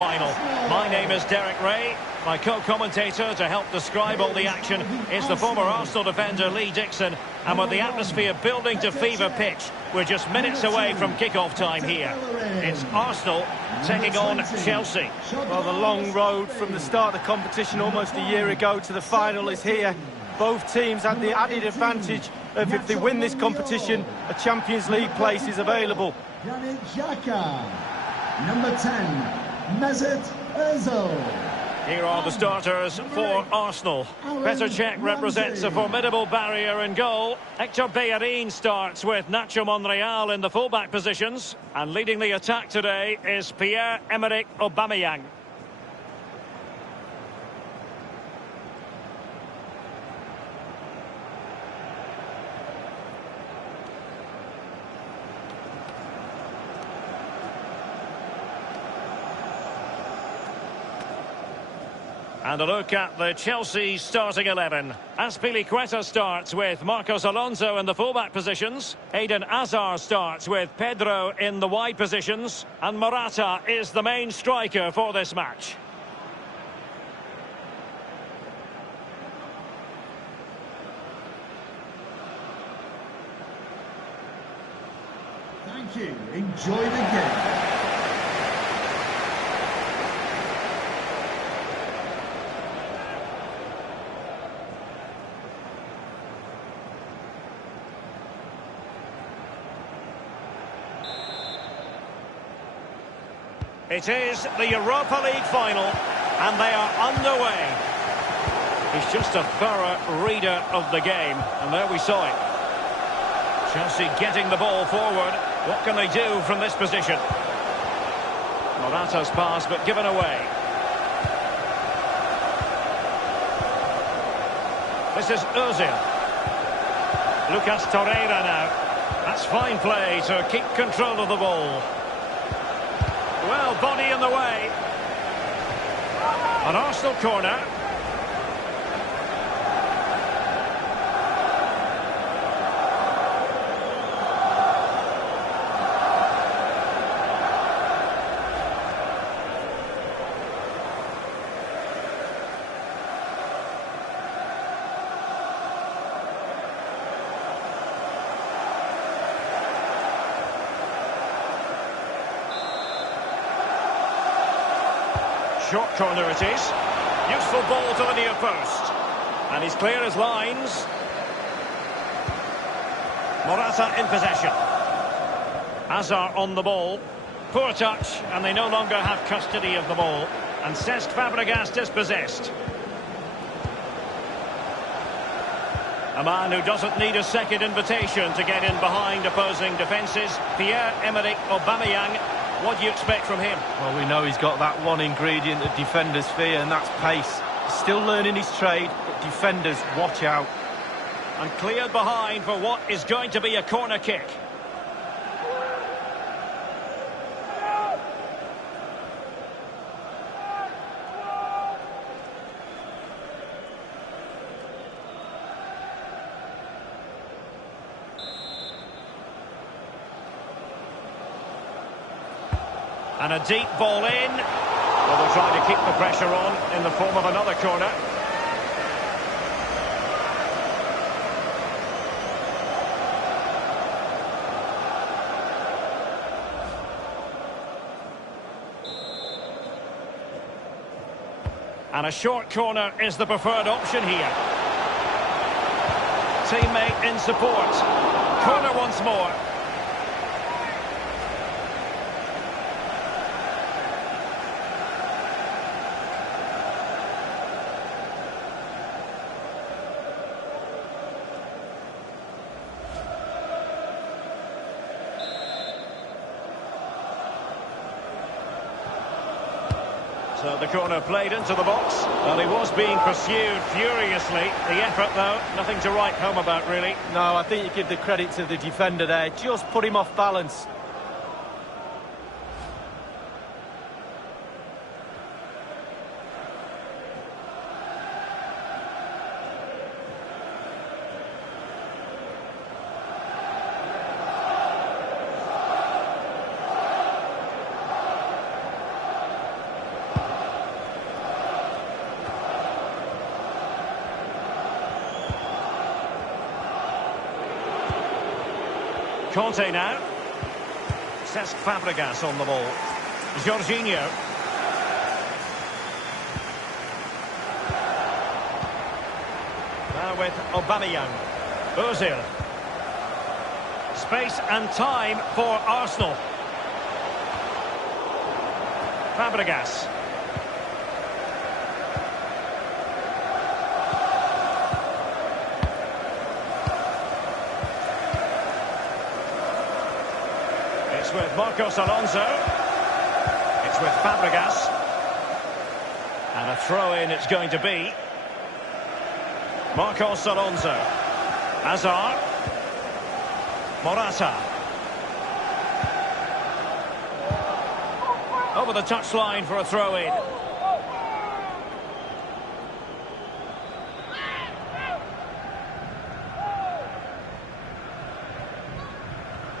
Final. My name is Derek Ray. My co-commentator to help describe all the action is the former Arsenal defender Lee Dixon. And with the atmosphere building to fever pitch, we're just minutes away from kick-off time here. It's Arsenal taking on Chelsea. Well, the long road from the start of the competition almost a year ago to the final is here. Both teams had the added advantage of, if they win this competition, a Champions League place is available. Number 10. Mesut Ozil. Here are the starters for Arsenal. Petr Cech represents a formidable barrier in goal. Hector Bellerin starts with Nacho Monreal in the fullback positions. And leading the attack today is Pierre-Emerick Aubameyang. And a look at the Chelsea starting 11. Azpilicueta starts with Marcos Alonso in the fullback positions. Eden Hazard starts with Pedro in the wide positions. And Morata is the main striker for this match. Thank you. Enjoy the game. It is the Europa League final, and they are underway. He's just a thorough reader of the game, and there we saw it. Chelsea getting the ball forward. What can they do from this position? Morata's pass, but given away. This is Ozil. Lucas Torreira now. That's fine play to keep control of the ball. Well, body in the way. An Arsenal corner. Short corner it is. Useful ball to the near post. And he's clear as lines. Morata in possession. Hazard on the ball. Poor touch, and they no longer have custody of the ball. And Cesc Fabregas dispossessed. A man who doesn't need a second invitation to get in behind opposing defences. Pierre-Emerick Aubameyang. What do you expect from him? Well, we know he's got that one ingredient that defenders fear, and that's pace. He's still learning his trade, but defenders, watch out. And cleared behind for what is going to be a corner kick. And a deep ball in. Well, they're trying to keep the pressure on in the form of another corner. And a short corner is the preferred option here. Teammate in support. Corner once more. So the corner played into the box. Well, he was being pursued furiously. The effort, though, nothing to write home about, really. No, I think you give the credit to the defender there. Just put him off balance. Conte now. Cesc Fabregas on the ball. Jorginho. Now with Aubameyang. Ozil. Space and time for Arsenal. Fabregas. It's with Marcos Alonso. It's with Fabregas. And a throw-in it's going to be. Marcos Alonso. Hazard. Morata. Over the touchline for a throw-in.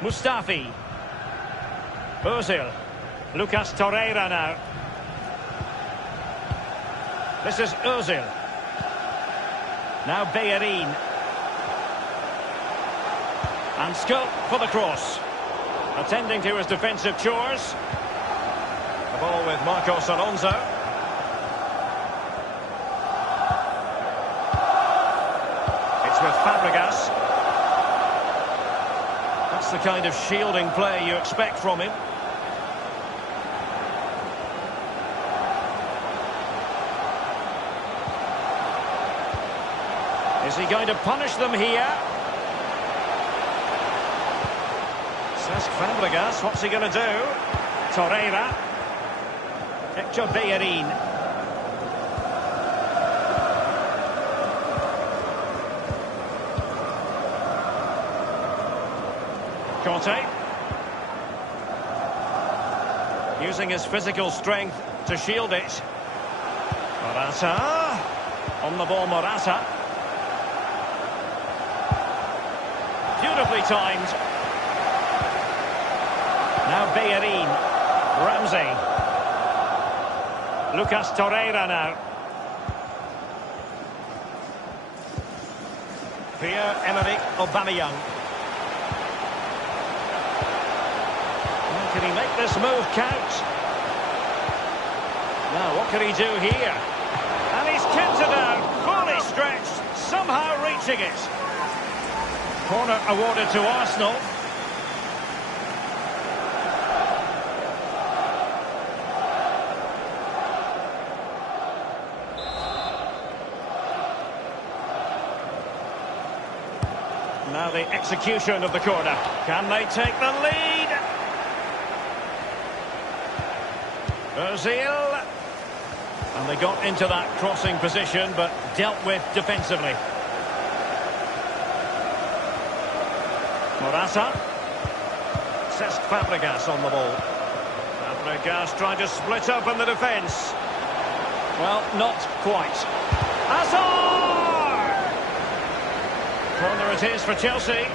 Mustafi. Ozil. Lucas Torreira now. This is Ozil. Now Bellerin. And scope for the cross. Attending to his defensive chores. The ball with Marcos Alonso. It's with Fabregas. That's the kind of shielding play you expect from him. Is he going to punish them here? Cesc Fabregas, what's he going to do? Torreira. Hector Bellerin. Conte. Using his physical strength to shield it. Morata. On the ball, Morata. Beautifully timed. Now Bellerin. Ramsey. Lucas Torreira now. Pierre-Emerick Aubameyang. Can he make this move count? Now, what can he do here? And he's kept it out, fully stretched, somehow reaching it. Corner awarded to Arsenal. Now the execution of the corner. Can they take the lead? Ozil. And they got into that crossing position, but dealt with defensively. Morata. Cesc Fabregas on the ball. Fabregas trying to split up in the defence. Well, not quite. Hazard! Corner it is for Chelsea.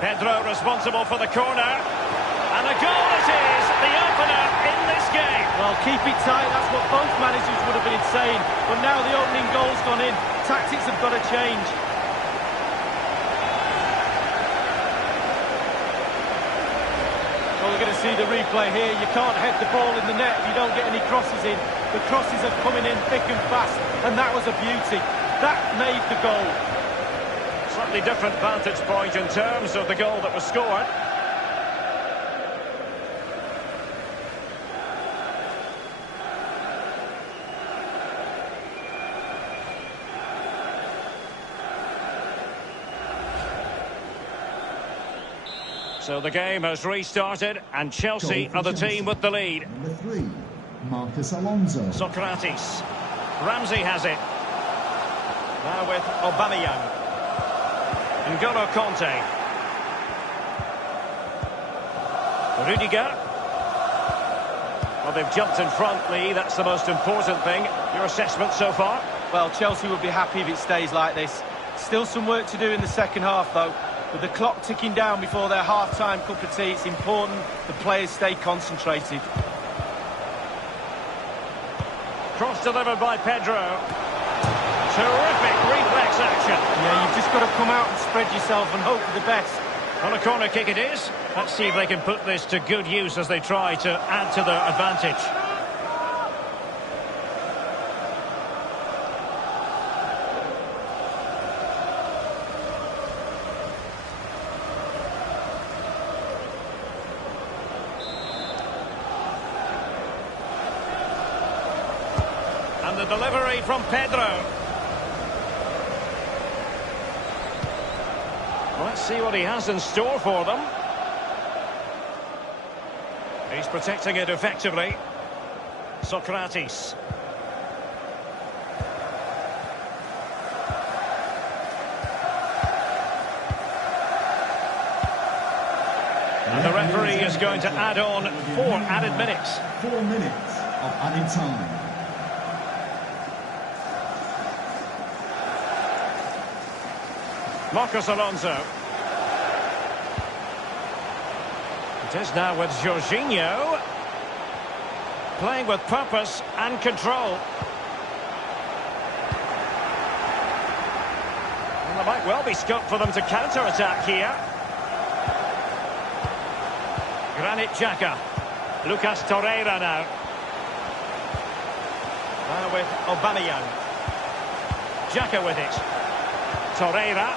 Pedro responsible for the corner. And a goal it is, the opener in this game. Well, keep it tight, that's what both managers would have been saying. But now the opening goal's gone in. Tactics have got to change. Well, we're going to see the replay here. You can't head the ball in the net if you don't get any crosses in. The crosses are coming in thick and fast, and that was a beauty. That made the goal. Slightly different vantage point in terms of the goal that was scored. So the game has restarted, and Chelsea are the team with the lead. Number 3, Marcos Alonso. Socrates. Ramsey has it. Now with Aubameyang. N'Golo Conte. Rudiger. Well, they've jumped in front, Lee. That's the most important thing. Your assessment so far? Well, Chelsea will be happy if it stays like this. Still some work to do in the second half, though. With the clock ticking down before their half-time cup of tea, it's important the players stay concentrated. Cross delivered by Pedro. Terrific reflex action. Yeah, you've just got to come out and spread yourself and hope for the best. On a corner kick it is. Let's see if they can put this to good use as they try to add to their advantage. And the delivery from Pedro. Let's see what he has in store for them. He's protecting it effectively. Socrates. And the referee is going to add on 4 added minutes. 4 minutes of added time. Marcos Alonso. It is now with Jorginho. Playing with purpose and control. And there might well be scope for them to counter-attack here. Granit Xhaka. Lucas Torreira now. Now with Aubameyang. Xhaka with it. Torreira.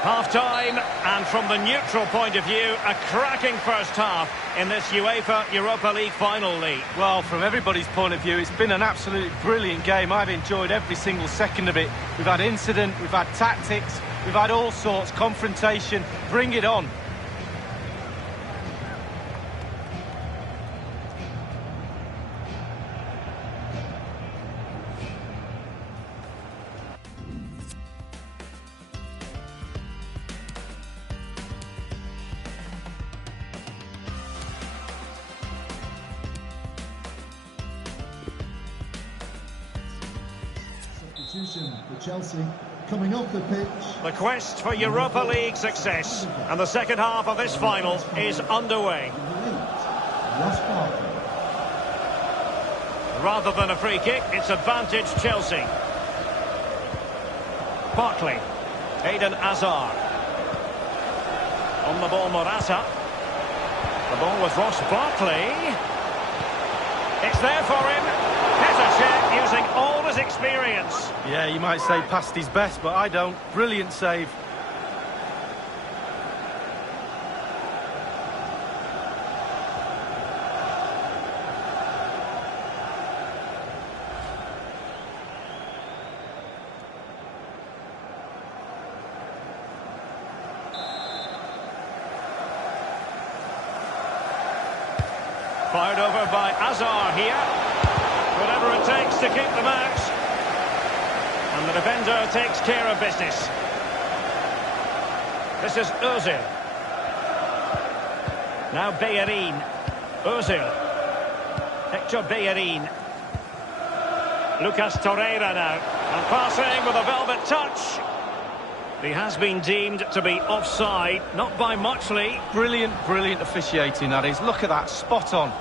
Half-time, and from the neutral point of view, a cracking first half in this UEFA Europa League final league. Well, from everybody's point of view, it's been an absolutely brilliant game. I've enjoyed every single second of it. We've had incident, we've had tactics, we've had all sorts, confrontation. Bring it on. For Chelsea coming off the pitch. The quest for Europa League success, and the second half of this final is underway. Rather than a free kick, it's advantage Chelsea. Barkley. Eden Hazard. On the ball, Morata. The ball with Ross Barkley. It's there for him. Petr using all his experience. Yeah, you might say past his best, but I don't. Brilliant save. Fired over by Hazard here. Whatever it takes to keep them out. And the defender takes care of business. This is Ozil. Now Bellerin. Ozil. Hector Bellerin. Lucas Torreira now. And passing with a velvet touch. He has been deemed to be offside, not by much, Lee. Brilliant, brilliant officiating, that is. Look at that, spot on.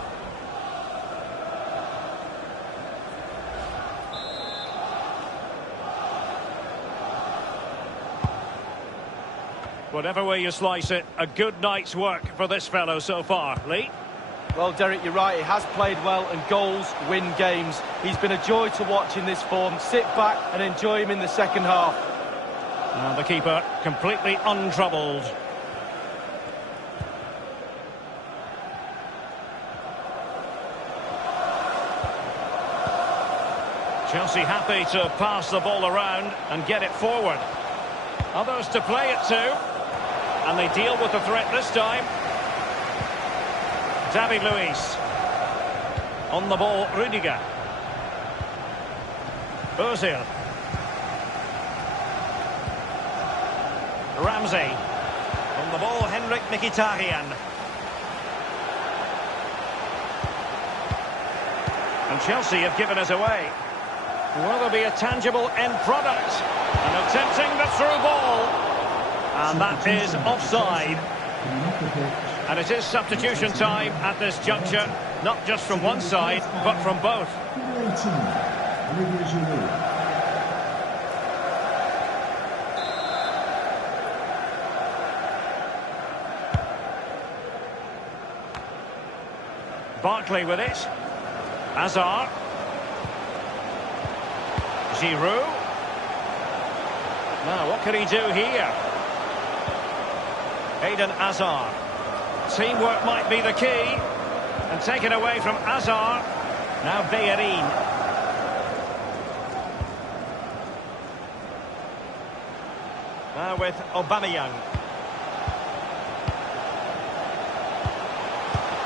Whatever way you slice it, a good night's work for this fellow so far. Lee? Well, Derek, you're right. He has played well, and goals win games. He's been a joy to watch in this form. Sit back and enjoy him in the second half. And the keeper completely untroubled. Chelsea happy to pass the ball around and get it forward. Others to play it to. And they deal with the threat this time. David Luiz. On the ball, Rudiger. Ozil. Ramsey. On the ball, Henrik Mkhitaryan. And Chelsea have given us away. Will there be a tangible end product? And attempting the through ball. And that is offside. Coming off the pitch. And it is substitution time at this juncture, not just from one side, but from both. Number 18, Olivier Giroud. Barkley with it. Hazard. Giroud. Now, what can he do here? Eden Hazard. Teamwork might be the key. And taken away from Hazard. Now Bellerin. Now with Aubameyang.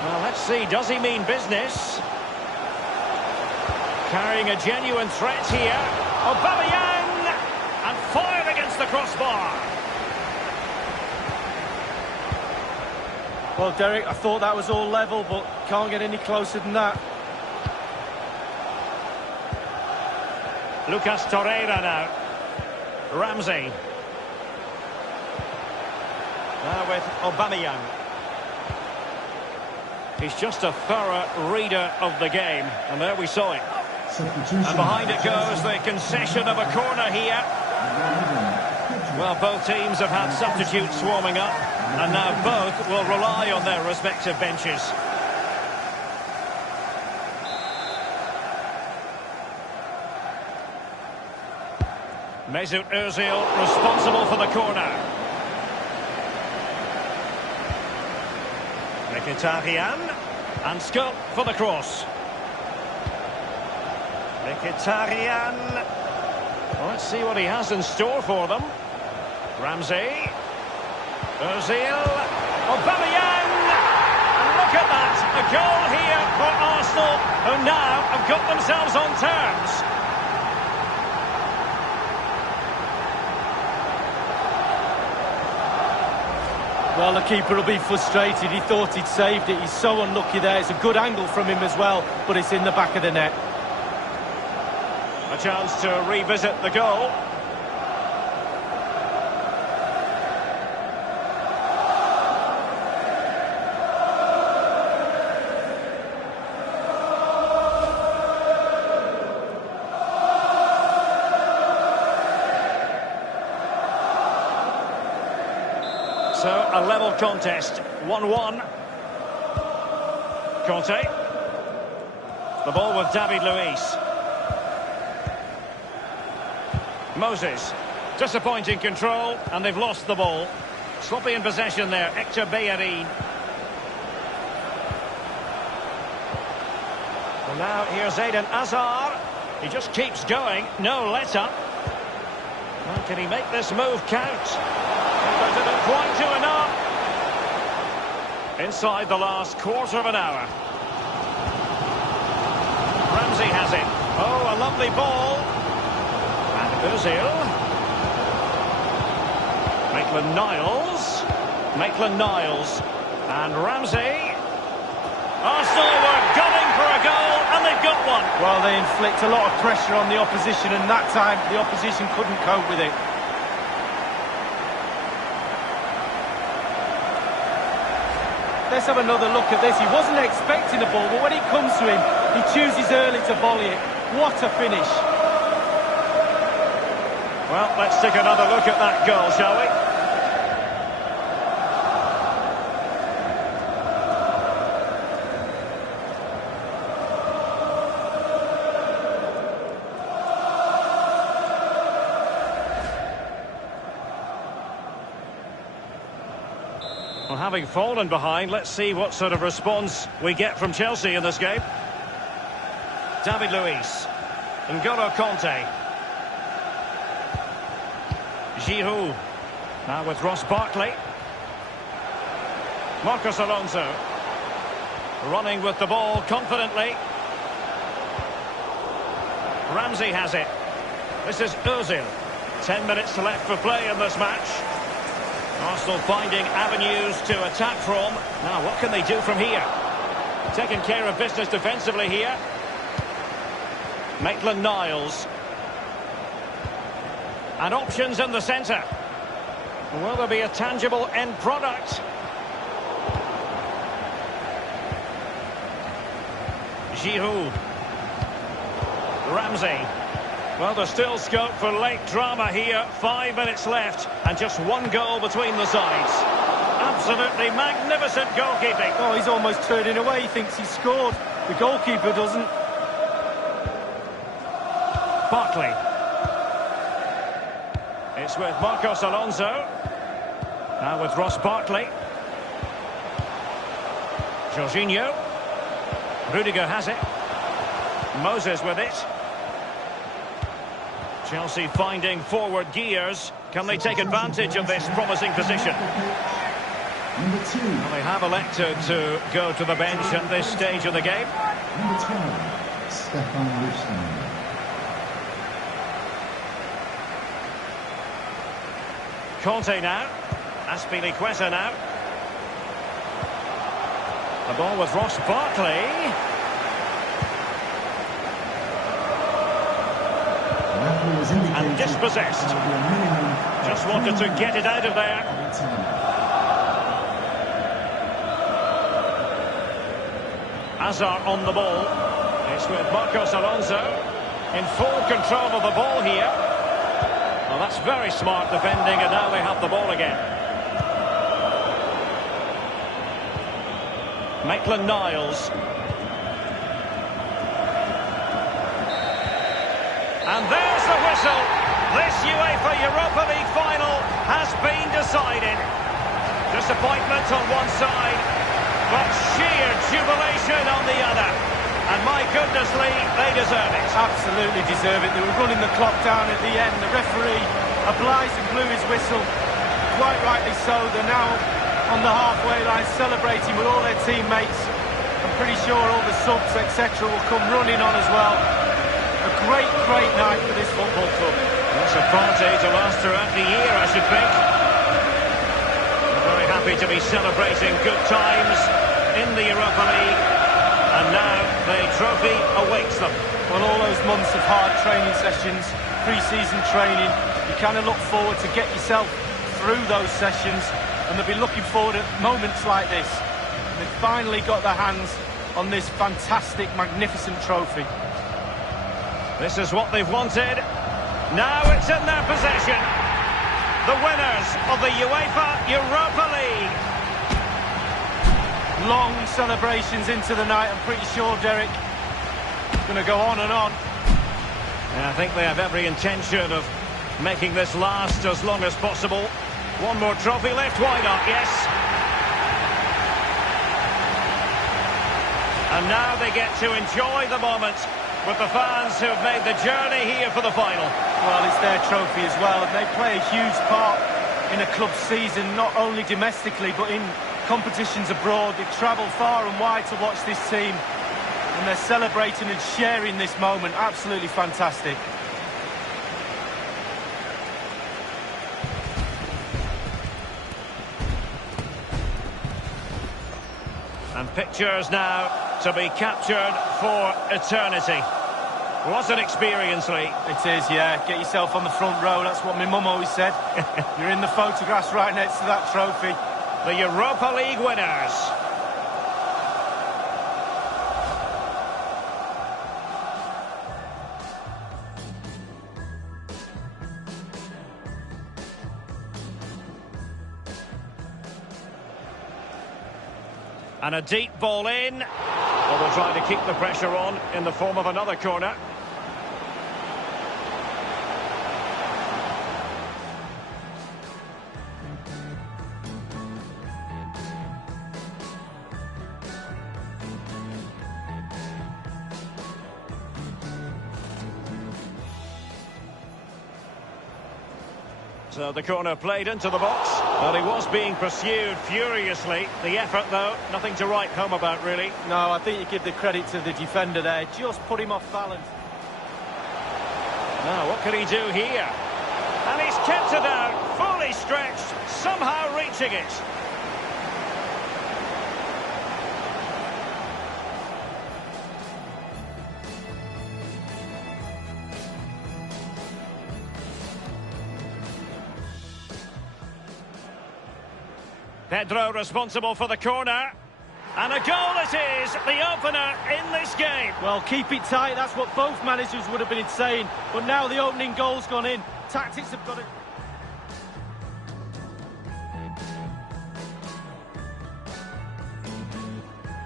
Well, let's see, does he mean business? Carrying a genuine threat here. Aubameyang! And fired against the crossbar. Well, Derek, I thought that was all level, but can't get any closer than that. Lucas Torreira now. Ramsey. Now with Aubameyang. He's just a thorough reader of the game. And there we saw it. Substitution. And behind it goes the concession of a corner here. Well, both teams have had substitutes warming up. And now both will rely on their respective benches. Mesut Ozil responsible for the corner. Mkhitaryan. And scope for the cross. Mkhitaryan. Well, let's see what he has in store for them. Ramsey. Ozil. Aubameyang. And look at that. A goal here for Arsenal, who now have got themselves on terms. Well, the keeper will be frustrated. He thought he'd saved it. He's so unlucky there. It's a good angle from him as well, but it's in the back of the net. A chance to revisit the goal. So, a level contest, 1-1. Conte. The ball with David Luiz. Moses. Disappointing control, and they've lost the ball. Sloppy in possession there, Hector Bellerin. And now here's Eden Hazard. He just keeps going, no let-up. Well, can he make this move count? But didn't quite do enough. Inside the last quarter of an hour. Ramsey has it. Oh, a lovely ball. And Ozil. Maitland-Niles. Maitland-Niles. And Ramsey. Arsenal were gunning for a goal, and they've got one. Well, they inflict a lot of pressure on the opposition, and that time the opposition couldn't cope with it. Let's have another look at this. He wasn't expecting the ball, but when it comes to him, he chooses early to volley it. What a finish. Well, let's take another look at that goal, shall we? Well, having fallen behind, let's see what sort of response we get from Chelsea in this game. David Luiz. N'Golo Conte. Giroud. Now with Ross Barkley. Marcos Alonso. Running with the ball confidently. Ramsey has it. This is Ozil. 10 minutes left for play in this match. Arsenal finding avenues to attack from. Now, what can they do from here? Taking care of business defensively here. Maitland-Niles. And options in the centre. Will there be a tangible end product? Giroud. Ramsey. Well, there's still scope for late drama here. 5 minutes left and just one goal between the sides. Absolutely magnificent goalkeeping. Oh, he's almost turning away. He thinks he's scored. The goalkeeper doesn't. Barkley. It's with Marcos Alonso. Now with Ross Barkley. Jorginho. Rudiger has it. Moses with it. Chelsea finding forward gears. Can they take advantage of this promising position? Number 2. Well, they have elected to go to the bench at this stage of the game. Number 12. Stefan Richman. Conte now. Aspilicueta now. The ball with Ross Barkley. And dispossessed. Just wanted to get it out of there. Hazard on the ball. It's with Marcos Alonso. In full control of the ball here. Well, that's very smart defending, and now they have the ball again. Maitland-Niles. And there's the whistle. This UEFA Europa League final has been decided. Disappointment on one side, but sheer jubilation on the other. And my goodness, Lee, they deserve it. Absolutely deserve it. They were running the clock down at the end. The referee obliged and blew his whistle. Quite rightly so. They're now on the halfway line celebrating with all their teammates. I'm pretty sure all the subs, etc. will come running on as well. A great, great night for this football club. It's a party to last throughout the year, I should think. We're very happy to be celebrating good times in the Europa League. And now the trophy awaits them. Well, all those months of hard training sessions, pre-season training, you kind of look forward to get yourself through those sessions, and they'll be looking forward at moments like this. And they've finally got their hands on this fantastic, magnificent trophy. This is what they've wanted. Now it's in their possession. The winners of the UEFA Europa League. Long celebrations into the night. I'm pretty sure, Derek, going to go on and on. Yeah, I think they have every intention of making this last as long as possible. One more trophy left, why not? Yes. And now they get to enjoy the moment with the fans who have made the journey here for the final. Well, it's their trophy as well, and they play a huge part in a club's season, not only domestically, but in competitions abroad. They travel far and wide to watch this team, and they're celebrating and sharing this moment. Absolutely fantastic. And pictures now to be captured for eternity. What an experience, Lee. It is, yeah. Get yourself on the front row. That's what my mum always said. You're in the photographs right next to that trophy. The Europa League winners. And a deep ball in. Well, they'll try to keep the pressure on in the form of another corner. So the corner played into the box. Well, he was being pursued furiously. The effort, though, nothing to write home about, really. No, I think you give the credit to the defender there. Just put him off balance. Now, what can he do here? And he's kept it out, fully stretched, somehow reaching it. Pedro responsible for the corner. And a goal it is, the opener in this game. Well, keep it tight, that's what both managers would have been saying. But now the opening goal's gone in. Tactics have got it.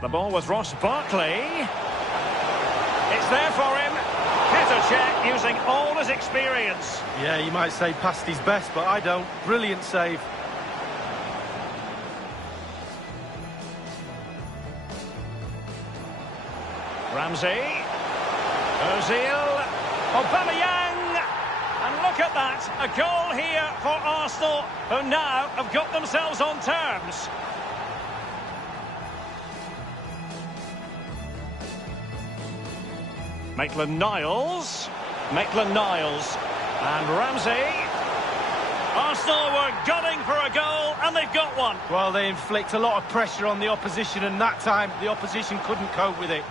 The ball with Ross Barkley. It's there for him. Header check using all his experience. Yeah, you might say past his best, but I don't. Brilliant save. Ramsey. Ozil. Aubameyang. And look at that. A goal here for Arsenal, who now have got themselves on terms. Maitland-Niles. Maitland-Niles. And Ramsey. Arsenal were gunning for a goal, and they've got one. Well, they inflict a lot of pressure on the opposition, and that time the opposition couldn't cope with it.